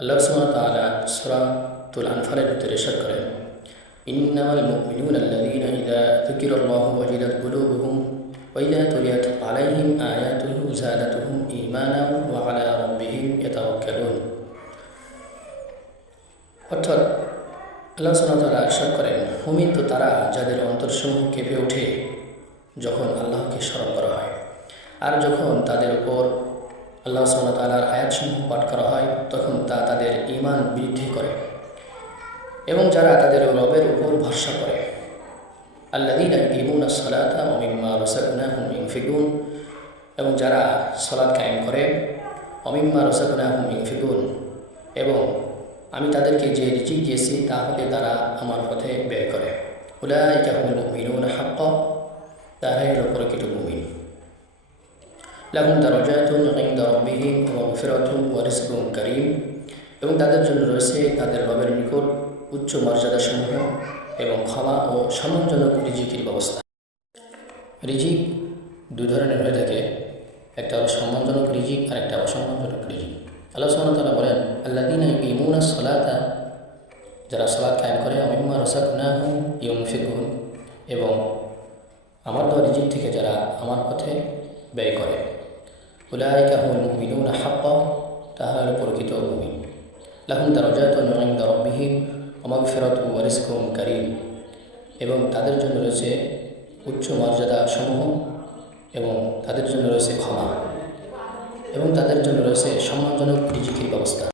আল্লাহ সুবহানাহু ওয়া তাআলা সূরাতুল আনফালের ভিতরে ইরশাদ করেন, ইন্নামাল মুমিনুনা আল্লাযীনা ইযা যুকিরাল্লাহু ওয়াজিলাত কুলুবুহুম ওয়া ইযা তুলিয়াত আলাইহিম আয়াতুহু যাদাতুহুম ঈমানান ওয়া আলা রাব্বিহিম ইয়াতাওয়াক্কালুন। অর্থাৎ আল্লাহ সুবহানাহু ওয়া তাআলা ইরশাদ করেন, মুমিন তো তারা যাদের অন্তরসমূহ কেঁপে ওঠে যখন আল্লাহকে স্মরণ করা হয়, আর যখন তাদের উপর আল্লাহ সুবহানাহু ওয়া তাআলার আয়াতসমূহ পাঠ করা হয় তখন তা তাদের ঈমান বৃদ্ধি করে, এবং যারা তাদের রবের উপর ভরসা করে। আল্লাযীনা ইউকিমুনাস সালাতা ওয়া মিম্মা রাযাকনাহুম ইউনফিকুন, এবং যারা সালাত কায়েম করে, ওয়া মিম্মা রাযাকনাহুম ইউনফিকুন, এবং আমি তাদেরকে যে রিজিক দিয়েছি তা হতে তারা আমার পথে ব্যয় করে। উলাইকা হুমুল মুমিনুনা হাক্কান, তারাই হলো প্রকৃত মুমিন। লাহুম দারাজাতুন ইনদা রাব্বিহিম ওয়া মাগফিরাতুন ওয়া রিজকুন কারীম, এবং তাদের জন্য রয়েছে তাদের রবের নিকট উচ্চ মর্যাদাসমূহ এবং ক্ষমা ও সম্মানজনক রিজিকের ব্যবস্থা। রিজিক দুই ধরনের হয়ে থাকে, একটা হলো সম্মানজনক রিজিক আর একটা অসম্মানজনক রিজিক। আল্লাহ সুবহানাহু ওয়া তাআলা বলেন, আল্লাযীনা ইউকিমুনাস সালাতা, যারা সালাত কায়েম করে, ওয়া মিম্মা রাযাকনাহুম ইউনফিকুন, এবং আমার দেওয়া রিজিক থেকে যারা আমার পথে ব্যয় করে। উলাইকা হুমুল মুমিনুনা হাক্কান, তারা হলো প্রকৃত মুমিন। লাহুম দারাজাতুন ইনদা রাব্বিহিম ওয়া মাগফিরাতুন ওয়া রিজকুন কারীম, এবং তাদের জন্য রয়েছে উচ্চ মর্যাদা সমূহ, এবং তাদের জন্য রয়েছে ক্ষমা, এবং তাদের জন্য রয়েছে সম্মানজনক রিজিকের ব্যবস্থা।